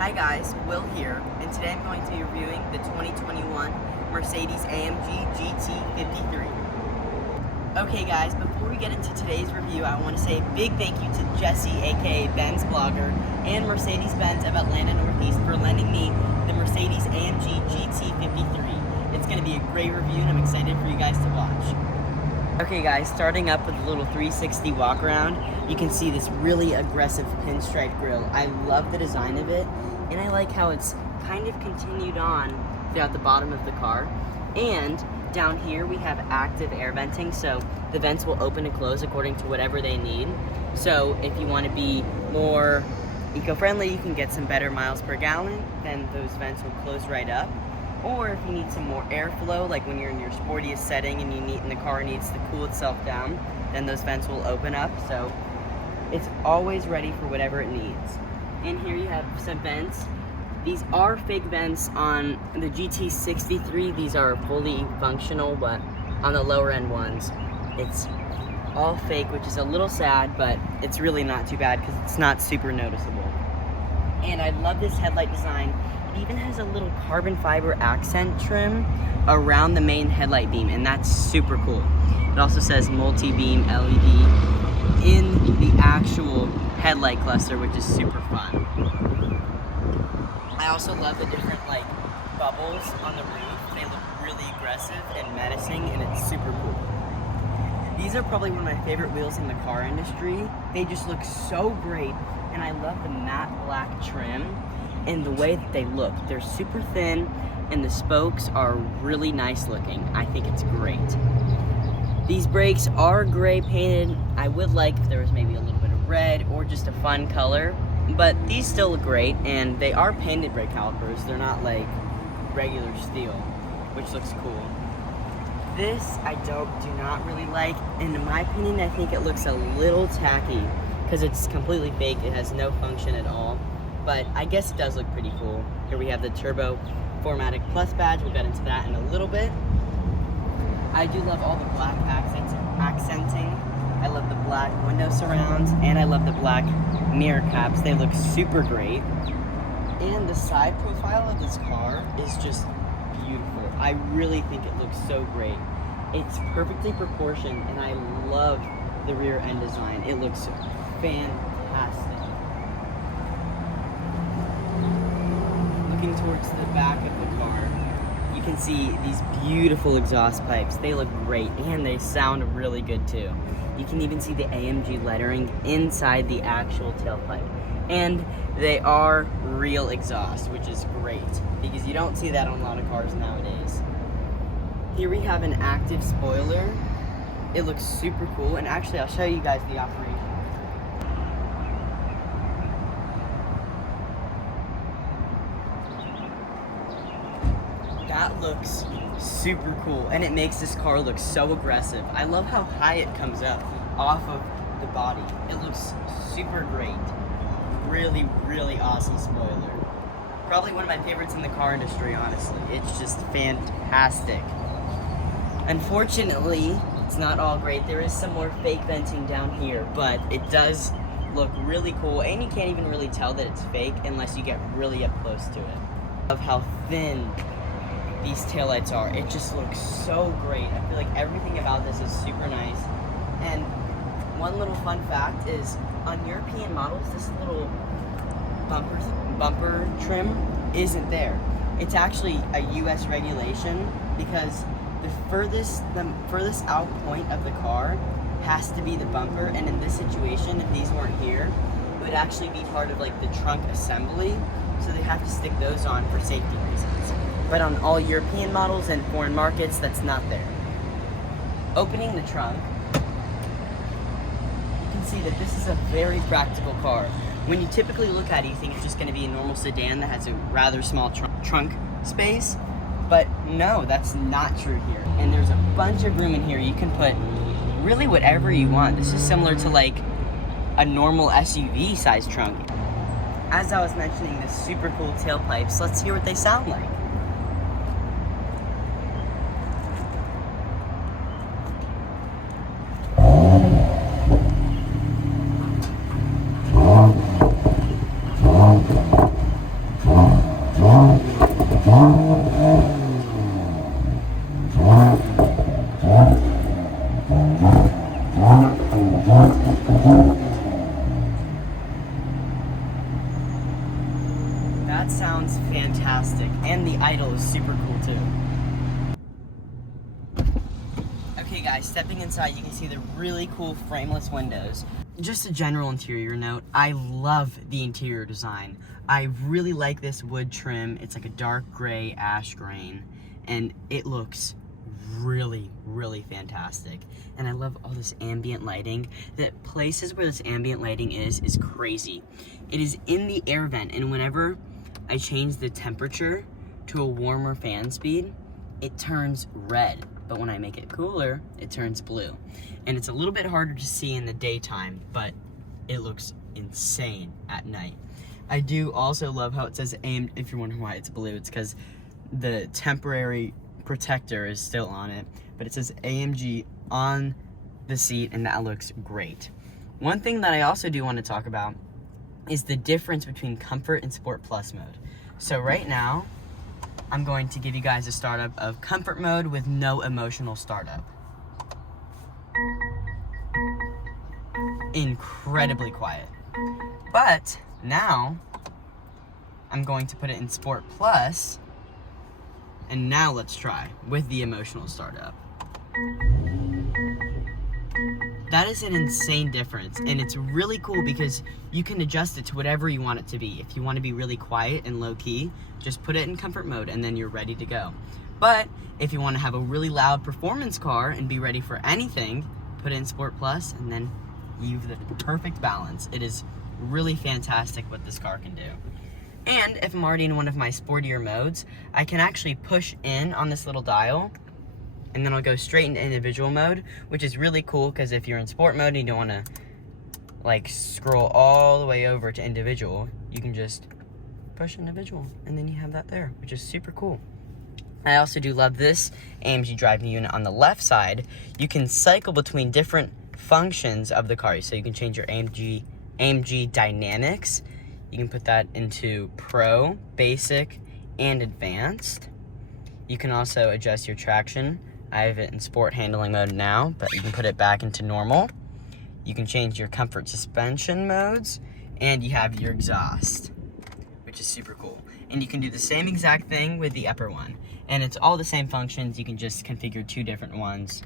Hi guys, Will here, and today I'm going to be reviewing the 2021 Mercedes-AMG GT53. Okay guys, before we get into today's review, I want to say a big thank you to Jesse, aka Ben's Blogger, and Mercedes-Benz of Atlanta Northeast for lending me the Mercedes-AMG GT53. It's going to be a great review and I'm excited for you guys to watch. Okay guys, starting up with a little 360 walk around, you can see this really aggressive pinstripe grille. I love the design of it, and I like how it's kind of continued on throughout the bottom of the car. And down here we have active air venting, so the vents will open and close according to whatever they need. So if you want to be more eco-friendly, you can get some better miles per gallon, then those vents will close right up. Or if you need some more airflow, like when you're in your sportiest setting and the car needs to cool itself down, then those vents will open up. So it's always ready for whatever it needs. And here you have some vents. These are fake vents on the GT53. These are fully functional, but on the lower end ones, it's all fake, which is a little sad, but it's really not too bad because it's not super noticeable. And I love this headlight design. It even has a little carbon fiber accent trim around the main headlight beam, and that's super cool. It also says multi-beam LED in the actual headlight cluster, which is super fun. I also love the different bubbles on the roof. They look really aggressive and menacing, and it's super cool. These are probably one of my favorite wheels in the car industry. They just look so great, and I love the matte black trim and the way that they look. They're super thin, and the spokes are really nice looking. I think it's great. These brakes are gray painted. I would like if there was maybe a little bit of red or just a fun color, but these still look great, and they are painted brake calipers. They're not like regular steel, which looks cool. This I do not really like. In my opinion, I think it looks a little tacky because it's completely fake. It has no function at all, but I guess it does look pretty cool. Here we have the Turbo 4MATIC Plus badge. We'll get into that in a little bit. I do love all the black accenting. I love the black window surrounds, and I love the black mirror caps. They look super great. And the side profile of this car is just beautiful. I really think it looks so great. It's perfectly proportioned, and I love the rear end design. It looks fantastic. Looking towards the back of the car, you can see these beautiful exhaust pipes. They look great, and they sound really good too. You can even see the AMG lettering inside the actual tailpipe. And they are real exhaust, which is great, because you don't see that on a lot of cars nowadays. Here we have an active spoiler. It looks super cool, and actually I'll show you guys the operation. That looks super cool, and it makes this car look so aggressive. I love how high it comes up off of the body. It looks super great. Really, really awesome spoiler. Probably one of my favorites in the car industry, honestly. It's just fantastic. Unfortunately, it's not all great. There is some more fake venting down here, but it does look really cool, and you can't even really tell that it's fake unless you get really up close to it. I love how thin these taillights are. It just looks so great. I feel like everything about this is super nice. And one little fun fact is, on European models, this little bumper trim isn't there. It's actually a US regulation, because the furthest out point of the car has to be the bumper, and in this situation, if these weren't here, it would actually be part of the trunk assembly, so they have to stick those on for safety reasons. But on all European models and foreign markets, that's not there. Opening the trunk, you can see that this is a very practical car. When you typically look at it, you think it's just going to be a normal sedan that has a rather small trunk space, but no, that's not true here. And there's a bunch of room in here. You can put really whatever you want. This is similar to a normal SUV size trunk. As I was mentioning, the super cool tailpipes, let's hear what they sound like. that sounds fantastic. And the idle is super cool too. Okay guys, stepping inside, you can see the really cool frameless windows. Just a general interior note, I love the interior design. I really like this wood trim. It's like a dark gray ash grain, and it looks really, really fantastic. And I love all this ambient lighting. The places where this ambient lighting is crazy. It is in the air vent, and whenever I change the temperature to a warmer fan speed, it turns red. But when I make it cooler, it turns blue. And it's a little bit harder to see in the daytime, but it looks insane at night. I do also love how it says AMG. If you're wondering why it's blue, it's because the temporary protector is still on it, but it says AMG on the seat, and that looks great. One thing that I also do want to talk about is the difference between Comfort and Sport Plus mode. So right now, I'm going to give you guys a startup of Comfort mode with no emotional startup. Incredibly quiet. But now, I'm going to put it in Sport Plus, and now let's try with the emotional startup. That is an insane difference, and it's really cool because you can adjust it to whatever you want it to be. If you want to be really quiet and low-key, just put it in comfort mode and then you're ready to go. But if you want to have a really loud performance car and be ready for anything, put it in Sport Plus, and then you've the perfect balance. It is really fantastic what this car can do. And if I'm already in one of my sportier modes, I can actually push in on this little dial, and then I'll go straight into individual mode, which is really cool because if you're in sport mode and you don't want to like scroll all the way over to individual, you can just push individual and then you have that there, which is super cool. I also do love this AMG driving unit on the left side. You can cycle between different functions of the car. So you can change your AMG dynamics. You can put that into Pro, Basic, and Advanced. You can also adjust your traction. I have it in sport handling mode now, but you can put it back into normal. You can change your comfort suspension modes, and you have your exhaust, which is super cool. And you can do the same exact thing with the upper one. And it's all the same functions. You can just configure two different ones,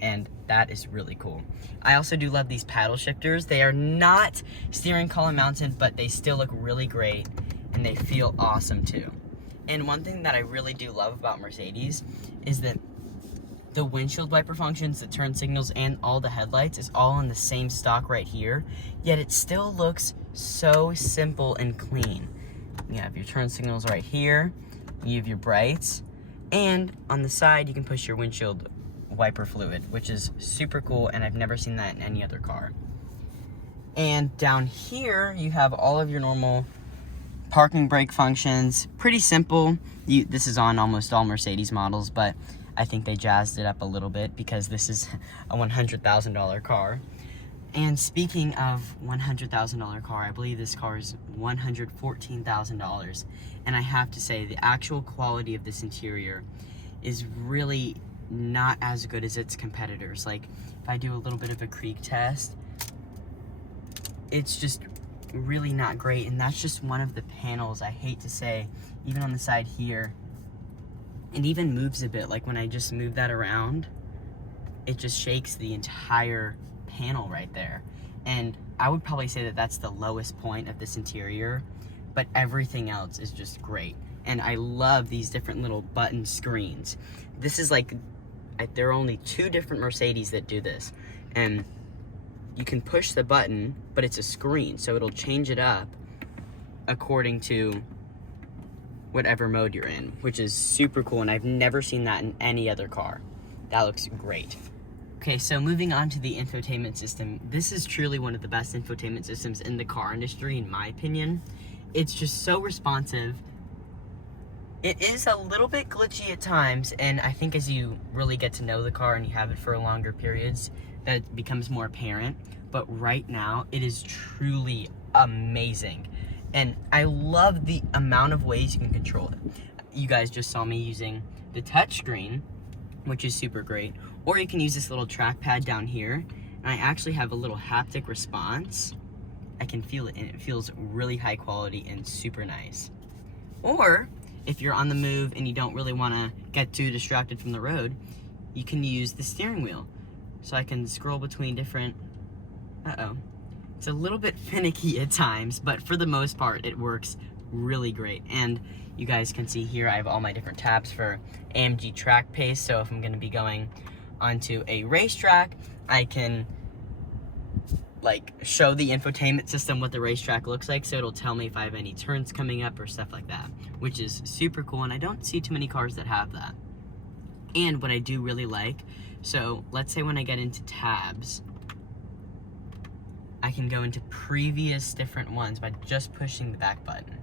and that is really cool. I also do love these paddle shifters. They are not steering column mounted, but they still look really great, and they feel awesome too. And one thing that I really do love about Mercedes is that the windshield wiper functions, the turn signals, and all the headlights is all on the same stock right here, yet it still looks so simple and clean. You have your turn signals right here, you have your brights, and on the side you can push your windshield wiper fluid, which is super cool, and I've never seen that in any other car. And down here you have all of your normal parking brake functions. Pretty simple. This is on almost all Mercedes models, but I think they jazzed it up a little bit because this is a $100,000 car. And speaking of $100,000 car, I believe this car is $114,000. And I have to say, the actual quality of this interior is really not as good as its competitors. Like, if I do a little bit of a creak test, it's just really not great. And that's just one of the panels, I hate to say, even on the side here, it even moves a bit. Like when I just move that around, it just shakes the entire panel right there. And I would probably say that that's the lowest point of this interior, but everything else is just great. And I love these different little button screens. This is like, there are only 2 different Mercedes that do this. And you can push the button, but it's a screen, so it'll change it up according to whatever mode you're in, which is super cool, and I've never seen that in any other car. That looks great. Okay, so moving on to the infotainment system. This is truly one of the best infotainment systems in the car industry, in my opinion. It's just so responsive. It is a little bit glitchy at times, and I think as you really get to know the car and you have it for longer periods, that becomes more apparent. But right now, it is truly amazing. And I love the amount of ways you can control it. You guys just saw me using the touchscreen, which is super great. Or you can use this little trackpad down here. And I actually have a little haptic response. I can feel it, and it feels really high quality and super nice. Or if you're on the move and you don't really want to get too distracted from the road, you can use the steering wheel. So I can scroll between different, it's a little bit finicky at times, but for the most part, it works really great. And you guys can see here, I have all my different tabs for AMG track pace. So if I'm gonna be going onto a racetrack, I can like show the infotainment system what the racetrack looks like, so it'll tell me if I have any turns coming up or stuff like that, which is super cool, and I don't see too many cars that have that. And what I do really like, so let's say when I get into tabs, I can go into previous different ones by just pushing the back button.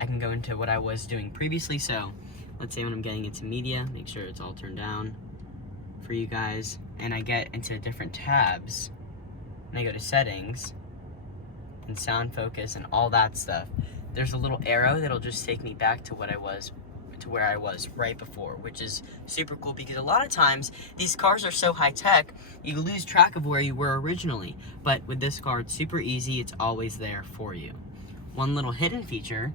I can go into what I was doing previously, so let's say when I'm getting into media, make sure it's all turned down for you guys, and I get into different tabs, and I go to settings, and sound focus, and all that stuff. There's a little arrow that'll just take me back to where I was right before, which is super cool because a lot of times these cars are so high tech, you lose track of where you were originally. But with this car, it's super easy, it's always there for you. One little hidden feature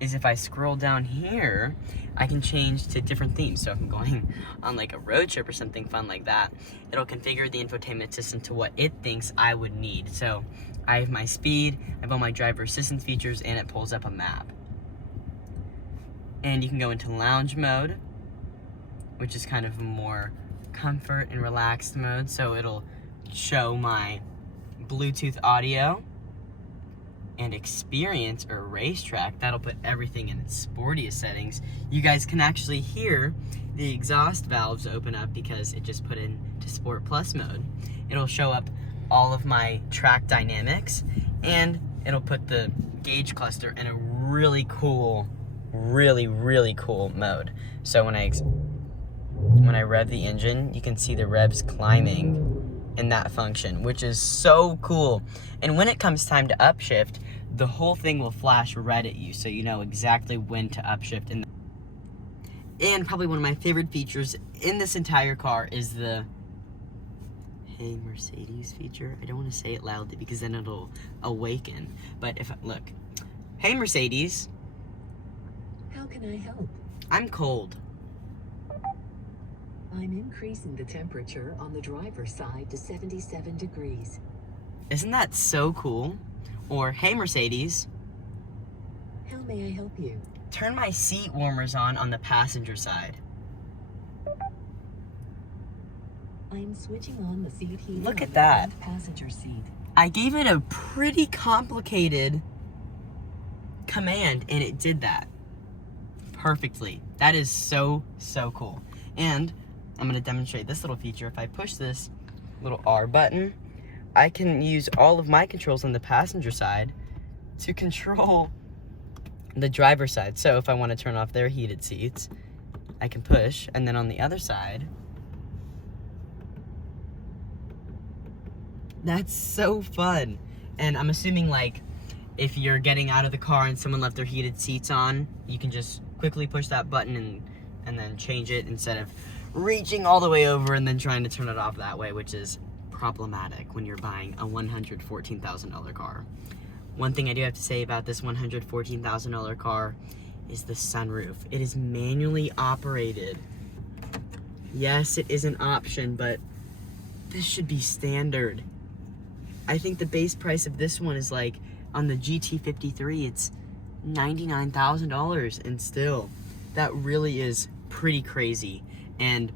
is if I scroll down here, I can change to different themes. So if I'm going on like a road trip or something fun like that, it'll configure the infotainment system to what it thinks I would need. So I have my speed, I have all my driver assistance features, and it pulls up a map. And you can go into lounge mode, which is kind of a more comfort and relaxed mode. So it'll show my Bluetooth audio and experience or racetrack. That'll put everything in its sportiest settings. You guys can actually hear the exhaust valves open up because it just put into Sport Plus mode. It'll show up all of my track dynamics, and it'll put the gauge cluster in a really cool mode. So when I rev the engine, you can see the revs climbing in that function, which is so cool. And when it comes time to upshift, the whole thing will flash red at you, so you know exactly when to upshift. And probably one of my favorite features in this entire car is the Hey Mercedes feature. I don't want to say it loudly because then it'll awaken. But look, Hey Mercedes. How can I help? I'm cold. I'm increasing the temperature on the driver's side to 77 degrees. Isn't that so cool? Or, hey Mercedes. How may I help you? Turn my seat warmers on the passenger side. I'm switching on the seat heater. Look on at the that. front passenger seat. I gave it a pretty complicated command, and it did that perfectly. That is so cool. And I'm going to demonstrate this little feature. If I push this little R button, I can use all of my controls on the passenger side to control the driver's side. So if I want to turn off their heated seats, I can push, and then on the other side, that's so fun. And I'm assuming, like, if you're getting out of the car and someone left their heated seats on, you can just quickly push that button and then change it instead of reaching all the way over and then trying to turn it off that way, which is problematic when you're buying a $114,000 car. One thing I do have to say about this $114,000 car is the sunroof. It is manually operated. Yes, it is an option, but this should be standard. I think the base price of this one is like, on the GT53, it's $99,000, and still, that really is pretty crazy. And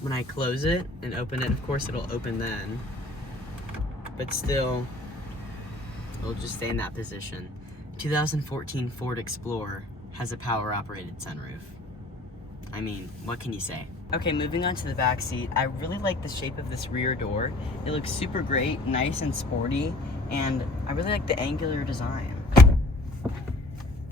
when I close it and open it, of course it'll open then, but still, it'll just stay in that position. 2014 Ford Explorer has a power-operated sunroof. I mean, what can you say? Okay, moving on to the back seat. I really like the shape of this rear door. It looks super great, nice and sporty, and I really like the angular design.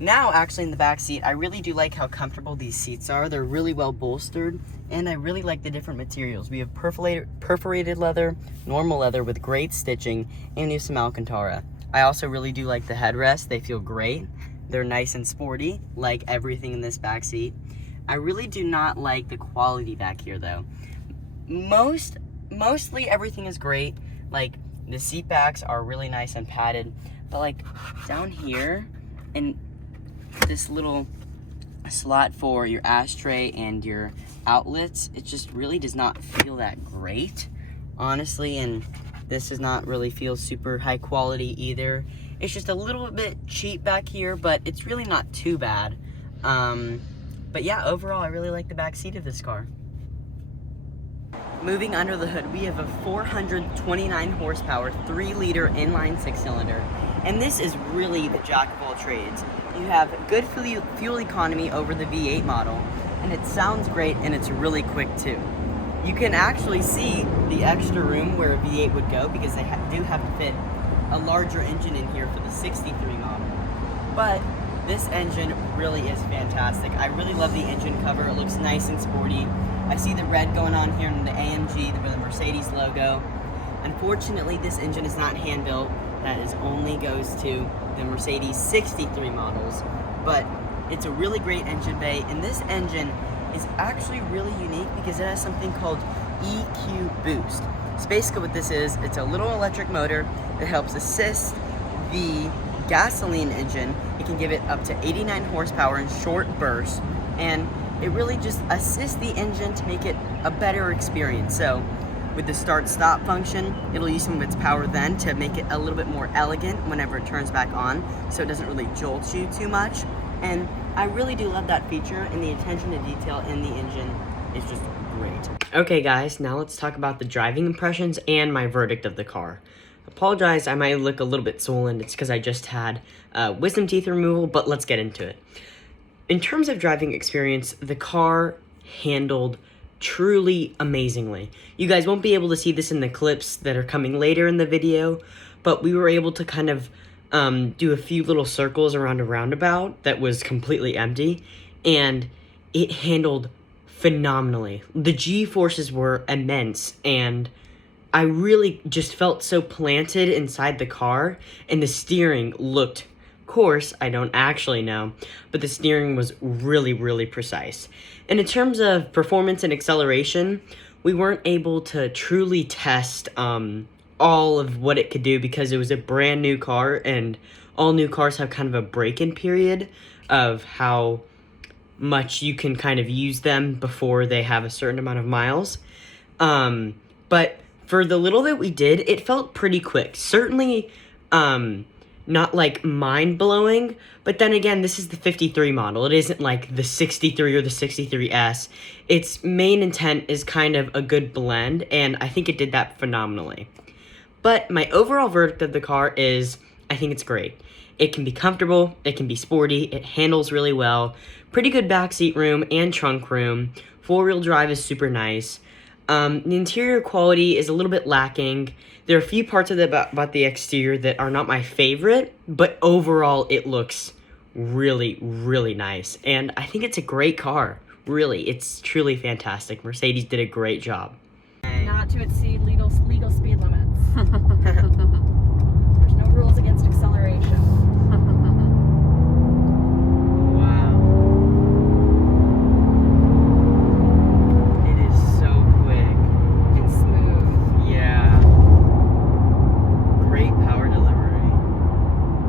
Now, actually, in the back seat, I really do like how comfortable these seats are. They're really well bolstered, and I really like the different materials. We have perforated leather, normal leather with great stitching, and we have some Alcantara. I also really do like the headrests. They feel great. They're nice and sporty, like everything in this back seat. I really do not like the quality back here, though. Mostly everything is great. Like, the seat backs are really nice and padded, but like down here, and this little slot for your ashtray and your outlets, it just really does not feel that great, honestly, and this does not really feel super high quality either. It's just a little bit cheap back here, but it's really not too bad. But yeah, overall, I really like the back seat of this car. Moving under the hood, we have a 429 horsepower, 3-liter inline 6-cylinder. And this is really the jack of all trades. You have good fuel economy over the V8 model, and it sounds great, and it's really quick too. You can actually see the extra room where a V8 would go, because they do have to fit a larger engine in here for the 63 model. But this engine really is fantastic. I really love the engine cover. It looks nice and sporty. I see the red going on here in the AMG, the Mercedes logo. Unfortunately, this engine is not hand-built. That only goes to the Mercedes 63 models. But it's a really great engine bay, and this engine is actually really unique because it has something called EQ Boost. So basically what this is, it's a little electric motor that helps assist the gasoline engine. It can give it up to 89 horsepower in short bursts, and it really just assists the engine to make it a better experience. So with the start-stop function, it'll use some of its power then to make it a little bit more elegant whenever it turns back on, so it doesn't really jolt you too much. And I really do love that feature, and the attention to detail in the engine is just great. Okay guys, now let's talk about the driving impressions and my verdict of the car. Apologize, I might look a little bit swollen. It's because I just had wisdom teeth removal, but let's get into it. In terms of driving experience, the car handled truly amazingly. You guys won't be able to see this in the clips that are coming later in the video, but we were able to kind of do a few little circles around a roundabout that was completely empty, and it handled phenomenally. The G-forces were immense, and I really just felt so planted inside the car, and the steering looked, of course, I don't actually know, but the steering was really, really precise. And in terms of performance and acceleration, we weren't able to truly test all of what it could do because it was a brand new car, and all new cars have kind of a break-in period of how much you can kind of use them before they have a certain amount of miles. But for the little that we did, it felt pretty quick. Certainly not like mind-blowing, but then again, this is the 53 model. It isn't like the 63 or the 63S. Its main intent is kind of a good blend, and I think it did that phenomenally. But my overall verdict of the car is, I think it's great. It can be comfortable, it can be sporty, it handles really well, pretty good backseat room and trunk room, 4-wheel drive is super nice. The interior quality is a little bit lacking. There are a few parts of about the exterior that are not my favorite, but overall it looks really, really nice. And I think it's a great car. Really, it's truly fantastic. Mercedes did a great job. Not to exceed legal speed limits. There's no rules against acceleration. Wow. It is so quick. And smooth. Yeah. Great power delivery.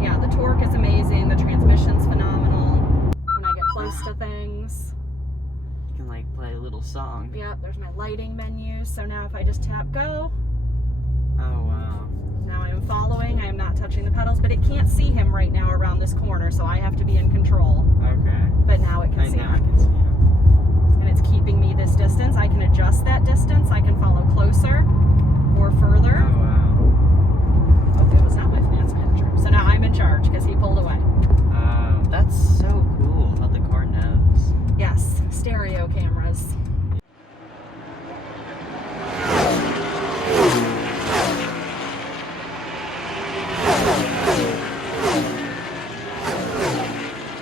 Yeah, the torque is amazing. The transmission's phenomenal. When I get close to things. You can like play a little song. Yep, there's my lighting menu. So now if I just tap go, Oh wow. now I am following. I am not touching the pedals, but it can't see him right now around this corner, so I have to be in control. Okay. But now it can see Now I him. can see him. And it's keeping me this distance. I can adjust that distance. I can follow